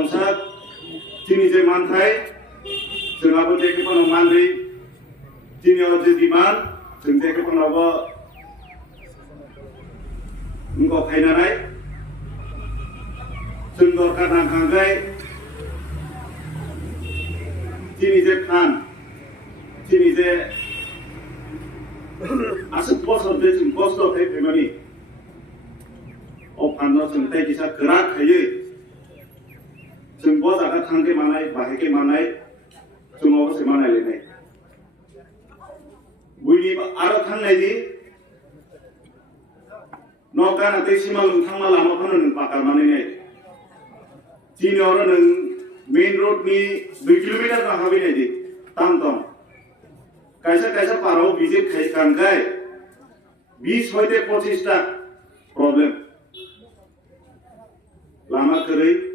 Tongsak, Sini je Manthai, Swng abo je ke pono Mannai, Sini o je Diman, Swng je ke pono abo Ngo Khainanai, Swng dorkar nangkangkai, Sini je Khan, Sini je asal bosor je Swng bosor thai phaimani, o phanno Swng thai kisa gerak khaiye. Swng bos aga thangke Mannai, bahake Mannai, Swng abo se Mannai lenai. Buini aro thangnai di noka na tei sima lung thangma lama phano nung pakal manai. Sini oro nung main road ni 2 kilometer ka habi nai di tam tam. Kaisa paro visit khai kangkai 20 hoite 25 ta problem. Lama kerai